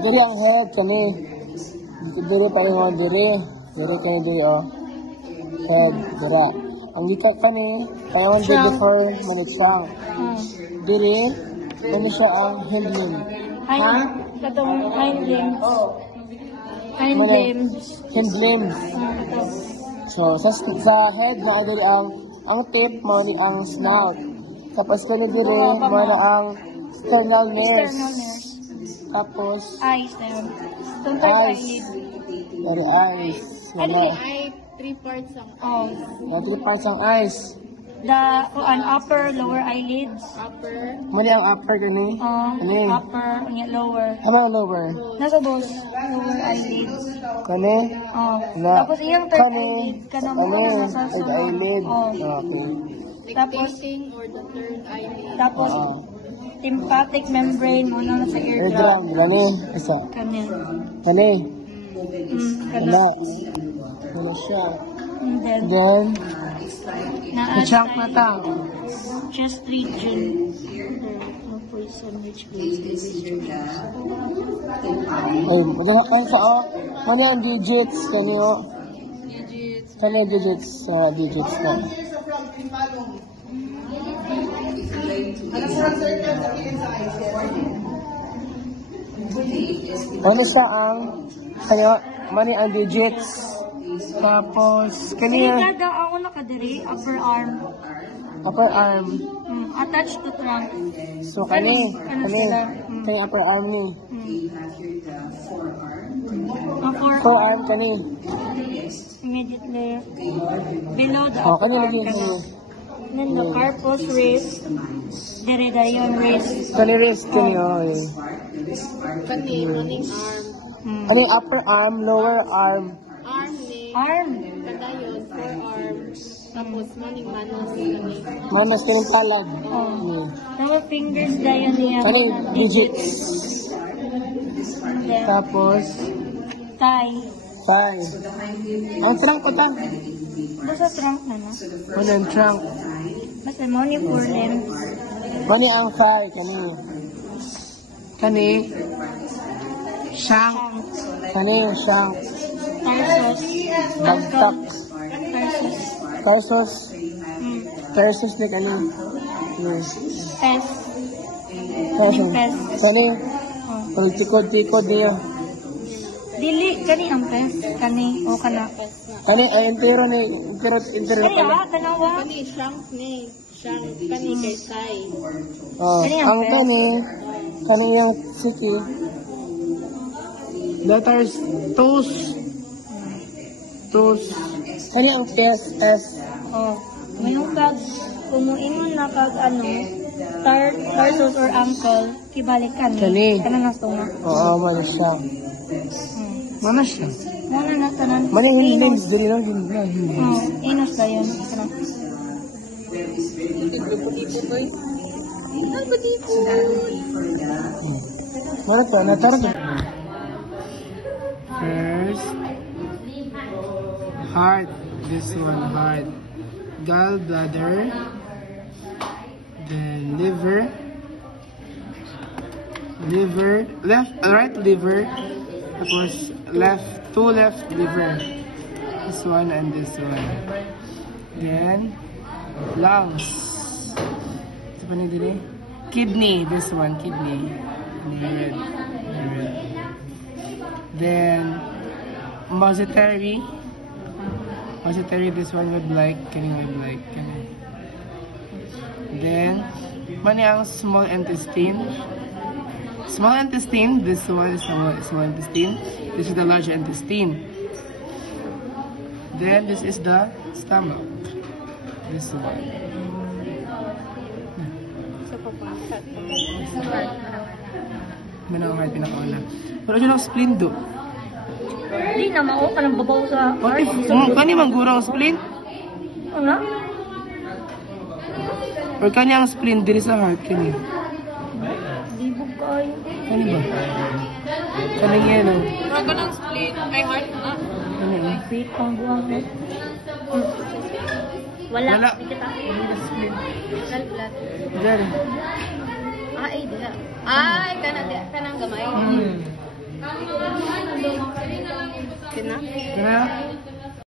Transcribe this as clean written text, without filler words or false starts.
Diri ang head kani. Diri pareho diri. Diri kani diri oh. Head dira. Ang gikat kani pareho diri for manit siya. Diri ano siya ang hind limb. Ha? Katong hind limbs. Hind limbs. Hind limbs. So sa head na diri ang tip mo ni ang snout. Tapos kani diri mo na ang sternal nerves. Tapos Eyes na yun. Tuntay eyelid. Dari eyes. Ano yung eye? 3 parts ang eyes. 3 parts ang eyes. An upper, lower eyelids. Upper. Muna ang upper gani? Upper, lower. Ano ang lower? Nasa boss, lower eyelids. Kani? Tapos iyang third eyelid. Kanang mga nasa third eyelid. Tapos, or the third eyelid. Tapos, tymphatic membrane muna sa eardrum. Eardrum, gani? Isa. Kani. Kani? Kani. Ano siya? And Then, na-chunk na ta. chest region. No person which places Ay, magkakain sa ano ang digits? Kani o? Kani digits? Digits na. Ano siya ang kaya mani ang digits. Tapos kaniya kada ako nakadiri upper arm. Upper arm. Attached to trunk. So kani upper arm ni. Forearm kani. Immediately below the Oh, upper kani arm. lagi. Then the carpus wrist. Dire dayon wrist. Kani wrist kani oy. Kani, running arm. Kani upper arm, lower arm. Arm ni. Arm. Kadayon, forearm. Tapos, maning manos kani. Manas kani palad. Mga fingers dayon niya. Kani digits. Then, Tapos thigh. thigh. Ang trunk ko ta. Basta trunk na no? Ano ang trunk? Basta mo ni four limbs. Mani ang thigh kani. Kani shank. Kani shank. Tarsus. Bagtak. Tarsus. Tarsus. Tarsus ni kani. Pes. Tarsus. Pes. Kani. Pagtikod-tikod niya. Dili, kani ang pes. Kani, o kana. Kani ay entero ni entero Kani pala. kanawa. Kani, shank ni. Shank, kani kay Sai. Kani ang Ang pes. kani yung city. Letters toes. Toes. Kani ang pes S. Mayroong kag, kumuingon na kag tarsus or ankle, kibalik ka Kani. Kana na tunga. Oo, mana siya. Mana siya? Muna na tanan. Mani yung names dili lang yun. Inos ba yun? Kana. Mana to? Natarap. First, heart. This one, heart. Gallbladder. Then liver. Liver. Right liver. Tapos two left liver. This one and this one. Then lungs. Ito pa nila? Kidney. This one, kidney. Red. Then musitary. This one with like. Then mani ang small intestine. Small intestine, this one is small intestine. This is the large intestine. Then this is the stomach. This one. Manang heart pinakauna. Pero dyan ang spleen do. Di na mao ka nang babaw sa heart. Kani mang gurang spleen? Ano? Or kani ang spleen diri sa heart kani? Libog kayo. Kani ba? Kani yelo. Mura ka ng split. Ay, heart na. Kani ba? Wait, pang buwang heart. Wala. Wala. Gallbladder. Dere. Ay, dila. Ay, kanang gamay. Kina? Kaya